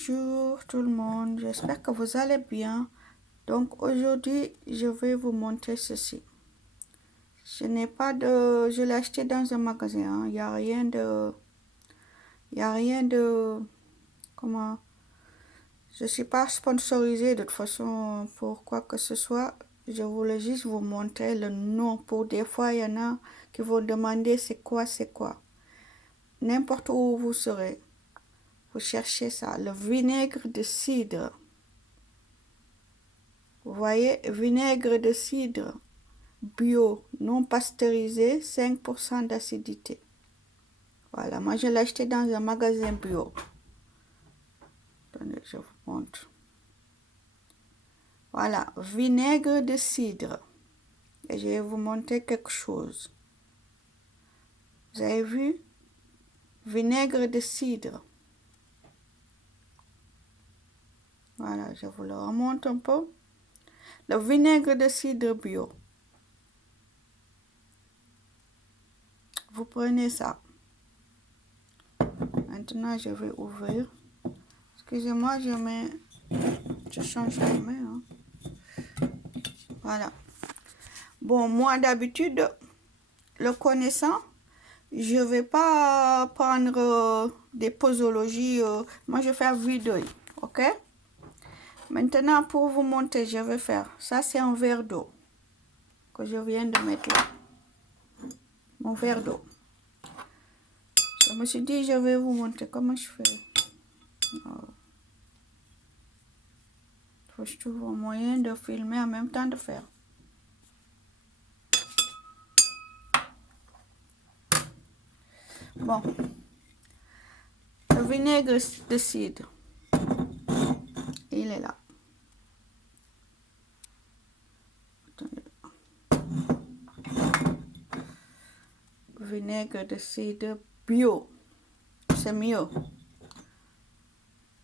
Bonjour tout le monde, j'espère que vous allez bien. Donc aujourd'hui, je vais vous montrer ceci. Je n'ai pas de... Je l'ai acheté dans un magasin, il n'y a rien de... Il n'y a rien de... Comment... Je ne suis pas sponsorisée de toute façon pour quoi que ce soit. Je voulais juste vous montrer le nom. Pour des fois, il y en a qui vont demander c'est quoi, c'est quoi. N'importe où vous serez, vous cherchez ça. Le vinaigre de cidre. Vous voyez, vinaigre de cidre bio, non pasteurisé, 5% d'acidité. Voilà, moi je l'ai acheté dans un magasin bio. Attendez, je vous montre. Voilà, vinaigre de cidre. Et je vais vous montrer quelque chose. Vous avez vu? Vinaigre de cidre. Voilà, je vous le remonte un peu. Le vinaigre de cidre bio. Vous prenez ça. Maintenant, je vais ouvrir. Excusez-moi, je change de main. Voilà. Bon, moi d'habitude, le connaissant, je ne vais pas prendre des posologies. Moi, je fais vue d'œil. OK? Maintenant, pour vous montrer, je vais faire. Ça, c'est un verre d'eau que je viens de mettre là. Mon verre d'eau. Je me suis dit, je vais vous montrer comment je fais. Faut que je trouve un moyen de filmer en même temps de faire. Bon. Le vinaigre de cidre. Il est là. Attendez. Vinaigre de cidre bio. C'est mieux.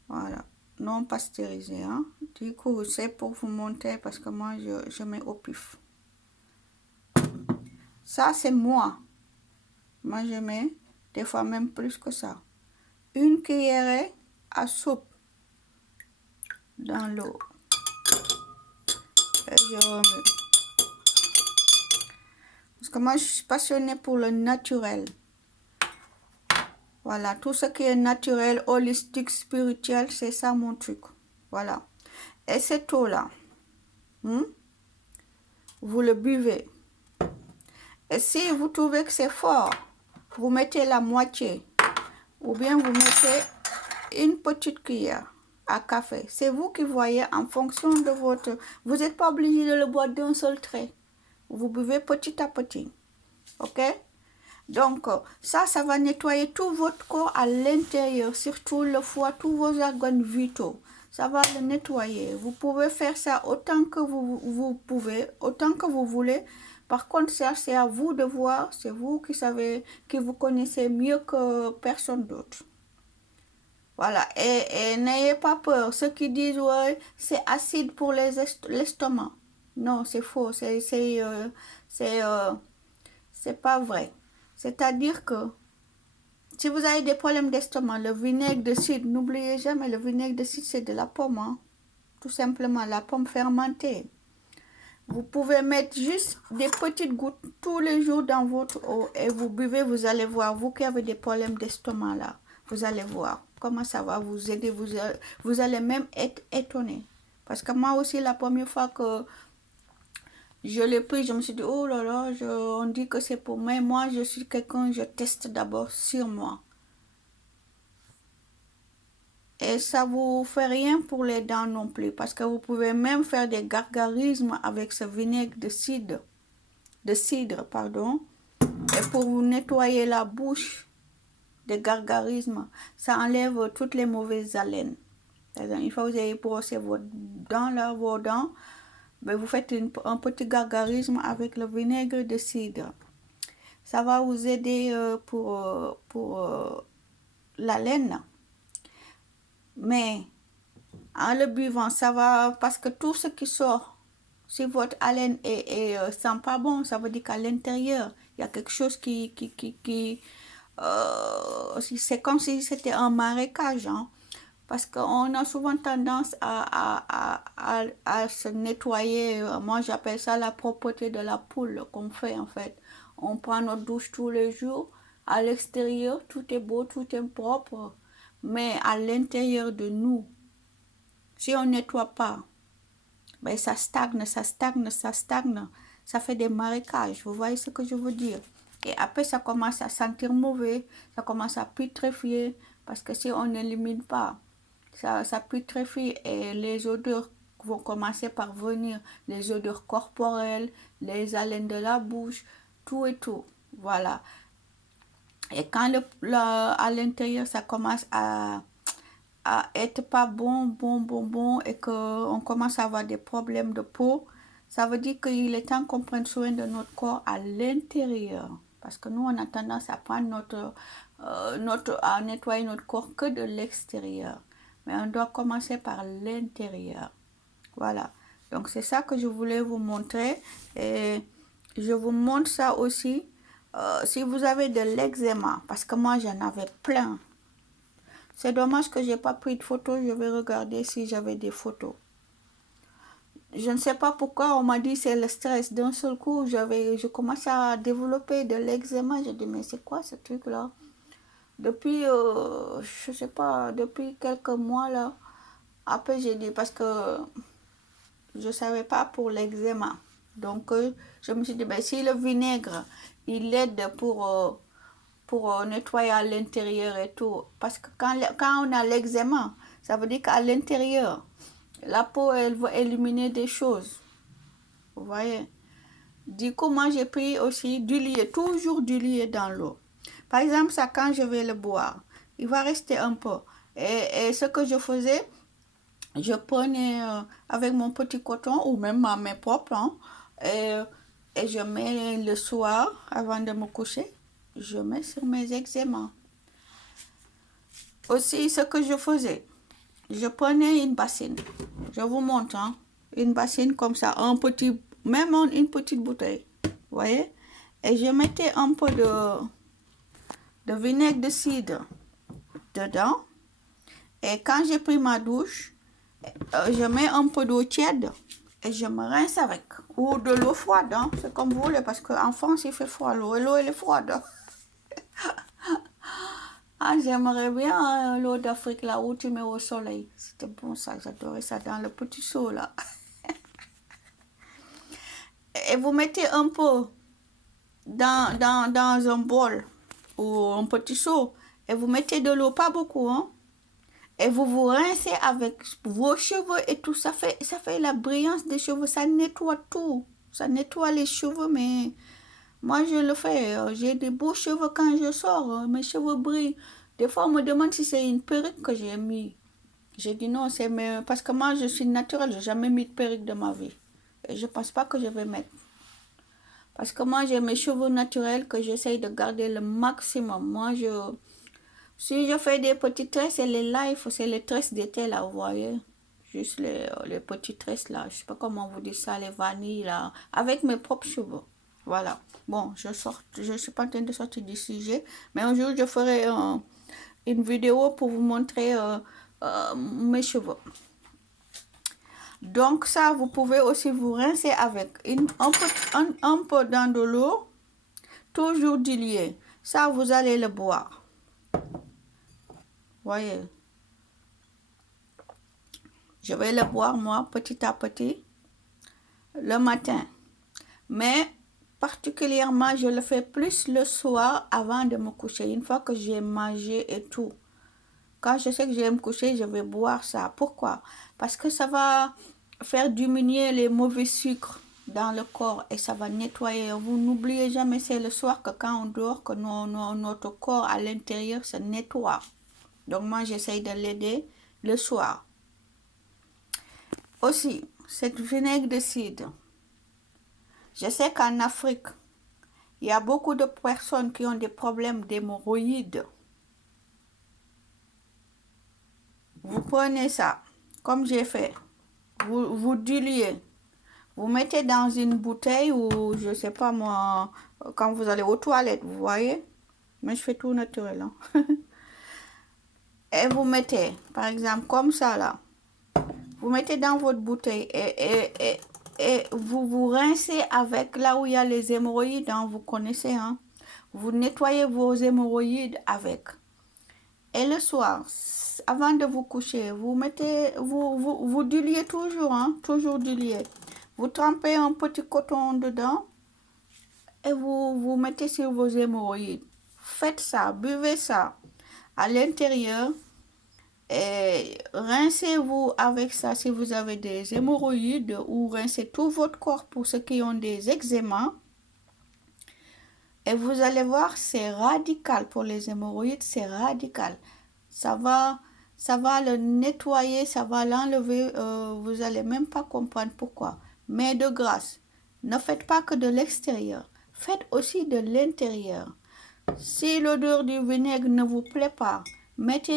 Voilà. Non pasteurisé. Hein? Du coup, c'est pour vous montrer parce que moi, je mets au pif. Ça, c'est moi. Moi, je mets des fois même plus que ça. Une cuillerée à soupe dans l'eau. Et je remets. Parce que moi, je suis passionnée pour le naturel. Voilà, tout ce qui est naturel, holistique, spirituel, c'est ça mon truc. Voilà. Et cette eau-là, vous le buvez. Et si vous trouvez que c'est fort, vous mettez la moitié. Ou bien vous mettez une petite cuillère à café. C'est vous qui voyez en fonction de votre... Vous n'êtes pas obligé de le boire d'un seul trait. Vous buvez petit à petit. OK? Donc, ça va nettoyer tout votre corps à l'intérieur, surtout le foie, tous vos organes vitaux. Ça va le nettoyer. Vous pouvez faire ça autant que vous pouvez, autant que vous voulez. Par contre, ça, c'est à vous de voir. C'est vous qui savez, qui vous connaissez mieux que personne d'autre. Voilà. Et n'ayez pas peur. Ceux qui disent, ouais, c'est acide pour l'estomac. Non, c'est faux. C'est pas vrai. C'est-à-dire que si vous avez des problèmes d'estomac, le vinaigre de cidre, n'oubliez jamais, le vinaigre de cidre, c'est de la pomme. Hein? Tout simplement, la pomme fermentée. Vous pouvez mettre juste des petites gouttes tous les jours dans votre eau et vous buvez, vous allez voir, vous qui avez des problèmes d'estomac là, vous allez voir comment ça va vous aider. Vous allez même être étonné. Parce que moi aussi, la première fois que je l'ai pris, je me suis dit, oh là là, on dit que c'est pour moi. Moi, je suis quelqu'un, je teste d'abord sur moi. Et ça ne vous fait rien pour les dents non plus. Parce que vous pouvez même faire des gargarismes avec ce vinaigre de cidre. Et pour vous nettoyer la bouche, des gargarismes, ça enlève toutes les mauvaises haleines. Une fois que vous avez brossé vos dents, ben vous faites un petit gargarisme avec le vinaigre de cidre. Ça va vous aider pour la laine. Mais en le buvant, ça va, parce que tout ce qui sort, si votre haleine sent pas bon, ça veut dire qu'à l'intérieur, il y a quelque chose c'est comme si c'était un marécage. Hein. Parce qu'on a souvent tendance à se nettoyer. Moi, j'appelle ça la propreté de la poule qu'on fait en fait. On prend notre douche tous les jours. À l'extérieur, tout est beau, tout est propre. Mais à l'intérieur de nous, si on ne nettoie pas, ben ça stagne, ça stagne, ça stagne. Ça fait des marécages. Vous voyez ce que je veux dire? Et après, ça commence à sentir mauvais. Ça commence à putréfier. Parce que si on n'élimine pas, ça putréfie et les odeurs vont commencer par venir, les odeurs corporelles, les haleines de la bouche, tout et tout. Voilà. Et quand à l'intérieur, ça commence à être pas bon, et qu'on commence à avoir des problèmes de peau, ça veut dire qu'il est temps qu'on prenne soin de notre corps à l'intérieur. Parce que nous, on a tendance à prendre à nettoyer notre corps que de l'extérieur. Mais on doit commencer par l'intérieur. Voilà. Donc, c'est ça que je voulais vous montrer. Et je vous montre ça aussi. Si vous avez de l'eczéma, parce que moi, j'en avais plein. C'est dommage que je n'ai pas pris de photos. Je vais regarder si j'avais des photos. Je ne sais pas pourquoi on m'a dit c'est le stress. D'un seul coup, je commence à développer de l'eczéma. Je dis, mais c'est quoi ce truc-là? Depuis, je sais pas, depuis quelques mois là. Après, j'ai dit, parce que je ne savais pas pour l'eczéma. Donc, je me suis dit, ben, si le vinaigre, il aide pour nettoyer à l'intérieur et tout. Parce que quand on a l'eczéma, ça veut dire qu'à l'intérieur, la peau, elle va éliminer des choses. Vous voyez? Du coup, moi, j'ai pris aussi du lait, toujours du lait dans l'eau. Par exemple, ça, quand je vais le boire, il va rester un peu. Et ce que je faisais, je prenais avec mon petit coton ou même ma main propre, hein, et je mets le soir, avant de me coucher, je mets sur mes eczémas. Aussi, ce que je faisais, je prenais une bassine. Je vous montre, hein, une bassine comme ça, même une petite bouteille. Vous voyez? Et je mettais un peu de vinaigre de cidre dedans. Et quand j'ai pris ma douche, je mets un peu d'eau tiède et je me rince avec. Ou de l'eau froide, hein, c'est comme vous voulez, parce qu'en France, il fait froid. L'eau, elle est froide. Ah, j'aimerais bien l'eau d'Afrique, là où tu mets au soleil. C'était bon ça, j'adorais ça dans le petit seau, là. Et vous mettez un peu dans un bol ou un petit seau et vous mettez de l'eau, pas beaucoup, hein. Et vous vous rincez avec vos cheveux et tout. Ça fait la brillance des cheveux. Ça nettoie tout. Ça nettoie les cheveux, mais moi, je le fais. J'ai des beaux cheveux quand je sors. Mes cheveux brillent. Des fois, on me demande si c'est une perruque que j'ai mis. J'ai dit non, parce que moi, je suis naturelle. Je n'ai jamais mis de perruque de ma vie. Et je ne pense pas que je vais mettre. Parce que moi, j'ai mes cheveux naturels que j'essaye de garder le maximum. Si je fais des petites tresses, c'est les life, c'est les tresses d'été là, vous voyez. Juste les petites tresses là, je sais pas comment vous dites ça, les vanilles là, avec mes propres cheveux. Voilà. Bon, je suis pas en train de sortir du sujet, mais un jour je ferai une vidéo pour vous montrer mes cheveux. Donc ça, vous pouvez aussi vous rincer avec un peu dans de l'eau, toujours dilué. Ça, vous allez le boire. Voyez. Je vais le boire, moi, petit à petit, le matin. Mais particulièrement, je le fais plus le soir avant de me coucher. Une fois que j'ai mangé et tout. Quand je sais que je vais me coucher, je vais boire ça. Pourquoi? Parce que ça va faire diminuer les mauvais sucres dans le corps et ça va nettoyer. Vous n'oubliez jamais, c'est le soir que quand on dort, que notre corps à l'intérieur se nettoie. Donc moi, j'essaye de l'aider le soir. Aussi, cette vinaigre de cidre. Je sais qu'en Afrique, il y a beaucoup de personnes qui ont des problèmes d'hémorroïdes. Vous prenez ça, comme j'ai fait. Vous diluez. Vous mettez dans une bouteille ou, je ne sais pas moi, quand vous allez aux toilettes, vous voyez. Mais je fais tout naturel. Hein. et vous mettez, par exemple, comme ça là. Vous mettez dans votre bouteille et vous vous rincez avec là où il y a les hémorroïdes, hein, vous connaissez, hein. Vous nettoyez vos hémorroïdes avec. Et le soir, avant de vous coucher, vous mettez, vous diluez toujours, hein, toujours diluez. Vous trempez un petit coton dedans et vous mettez sur vos hémorroïdes. Faites ça, buvez ça à l'intérieur et rincez-vous avec ça si vous avez des hémorroïdes ou rincez tout votre corps pour ceux qui ont des eczémas. Et vous allez voir, c'est radical pour les hémorroïdes, c'est radical. Ça va, ça va le nettoyer, ça va l'enlever. Vous allez même pas comprendre pourquoi. Mais de grâce, ne faites pas que de l'extérieur. Faites aussi de l'intérieur. Si l'odeur du vinaigre ne vous plaît pas, mettez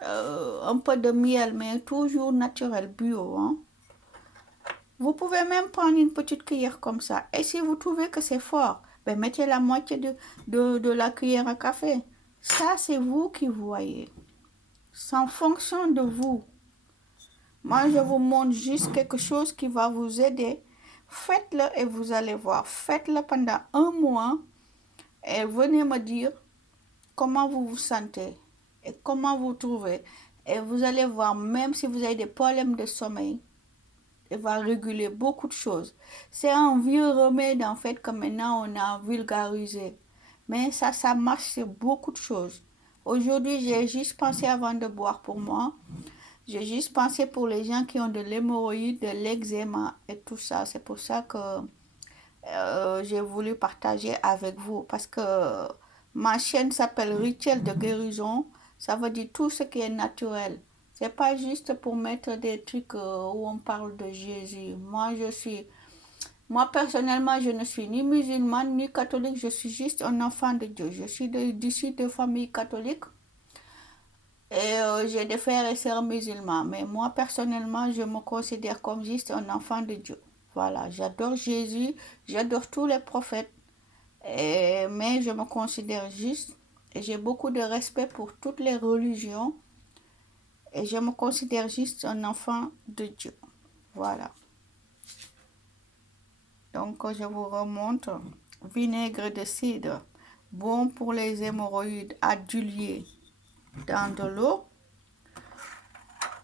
un peu de miel, mais toujours naturel, bio, hein. Vous pouvez même prendre une petite cuillère comme ça. Et si vous trouvez que c'est fort, ben mettez la moitié de la cuillère à café. Ça, c'est vous qui voyez. C'est en fonction de vous. Moi, je vous montre juste quelque chose qui va vous aider. Faites-le et vous allez voir. Faites-le pendant un mois et venez me dire comment vous vous sentez et comment vous trouvez. Et vous allez voir, même si vous avez des problèmes de sommeil, il va réguler beaucoup de choses. C'est un vieux remède en fait que maintenant on a vulgarisé. Mais ça marche sur beaucoup de choses. Aujourd'hui, j'ai juste pensé avant de boire pour moi. J'ai juste pensé pour les gens qui ont de l'hémorroïde, de l'eczéma et tout ça. C'est pour ça que j'ai voulu partager avec vous. Parce que ma chaîne s'appelle Rituel de guérison. Ça veut dire tout ce qui est naturel. C'est pas juste pour mettre des trucs où on parle de Jésus. Moi personnellement, je ne suis ni musulmane ni catholique. Je suis juste un enfant de Dieu. Je suis d'ici de famille catholique. Et j'ai des frères et sœurs musulmans. Mais moi, personnellement, je me considère comme juste un enfant de Dieu. Voilà, j'adore Jésus, j'adore tous les prophètes. Mais je me considère juste et j'ai beaucoup de respect pour toutes les religions. Et je me considère juste un enfant de Dieu. Voilà. Donc, je vous remonte. Vinaigre de cidre, bon pour les hémorroïdes, adulé dans de l'eau.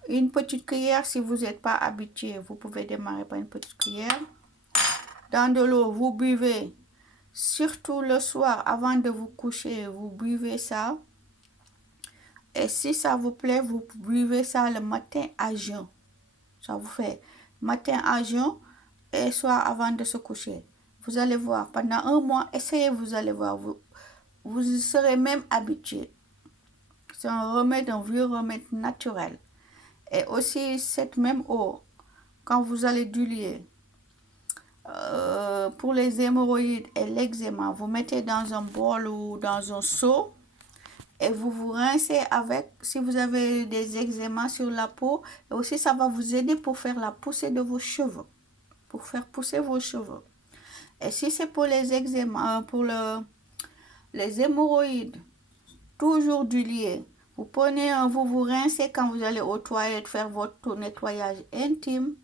Une petite cuillère, si vous n'êtes pas habitué, vous pouvez démarrer par une petite cuillère. Dans de l'eau, vous buvez, surtout le soir avant de vous coucher, vous buvez ça. Et si ça vous plaît, vous buvez ça le matin à jeun. Ça vous fait matin à jeun et soir avant de se coucher. Vous allez voir, pendant un mois, essayez, vous allez voir, vous serez même habitué. C'est un remède, un vieux remède naturel. Et aussi, cette même eau, quand vous allez diluer, pour les hémorroïdes et l'eczéma, vous mettez dans un bol ou dans un seau et vous vous rincez avec, si vous avez des eczémas sur la peau, et aussi ça va vous aider pour faire la poussée de vos cheveux, pour faire pousser vos cheveux. Et si c'est pour les eczémas, pour les hémorroïdes, toujours du lait, vous prenez, vous vous rincez quand vous allez aux toilettes faire votre nettoyage intime.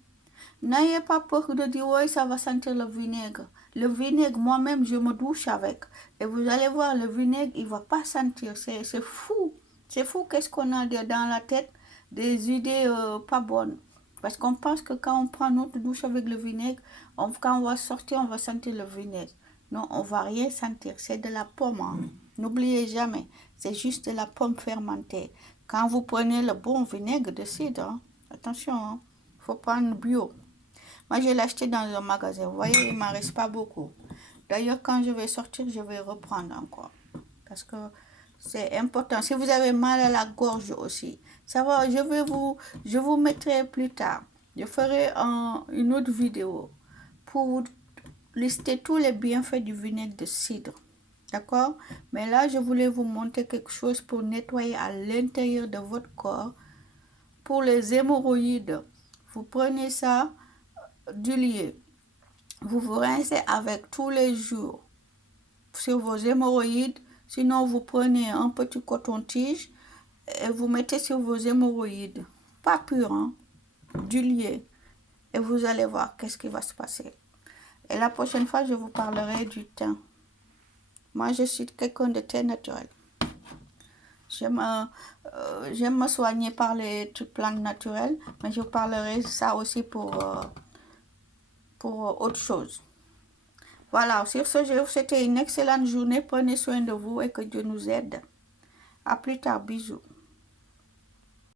N'ayez pas peur de dire, oui, ça va sentir le vinaigre. Le vinaigre, moi-même, je me douche avec. Et vous allez voir, le vinaigre, il ne va pas sentir. C'est fou. C'est fou qu'est-ce qu'on a dans la tête, des idées pas bonnes. Parce qu'on pense que quand on prend notre douche avec le vinaigre, quand on va sortir, on va sentir le vinaigre. Non, on ne va rien sentir. C'est de la pomme. Hein. N'oubliez jamais, c'est juste de la pomme fermentée. Quand vous prenez le bon vinaigre de cidre, hein, attention, il hein, faut prendre bio. Moi, je l'ai acheté dans un magasin. Vous voyez, il ne m'en reste pas beaucoup. D'ailleurs, quand je vais sortir, je vais reprendre encore. Parce que c'est important. Si vous avez mal à la gorge aussi, ça va, je vous mettrai plus tard. Je ferai une autre vidéo pour vous lister tous les bienfaits du vinaigre de cidre. D'accord? Mais là, je voulais vous montrer quelque chose pour nettoyer à l'intérieur de votre corps. Pour les hémorroïdes, vous prenez ça, du lait. Vous vous rincez avec tous les jours sur vos hémorroïdes. Sinon, vous prenez un petit coton-tige et vous mettez sur vos hémorroïdes. Pas pur, hein, du lait. Et vous allez voir qu'est-ce qui va se passer. Et la prochaine fois, je vous parlerai du thym. Moi, je suis quelqu'un de très naturel. J'aime me soigner par les plantes naturelles, mais je vous parlerai ça aussi pour autre chose. Voilà, sur ce, je vous souhaite une excellente journée. Prenez soin de vous et que Dieu nous aide. À plus tard, bisous.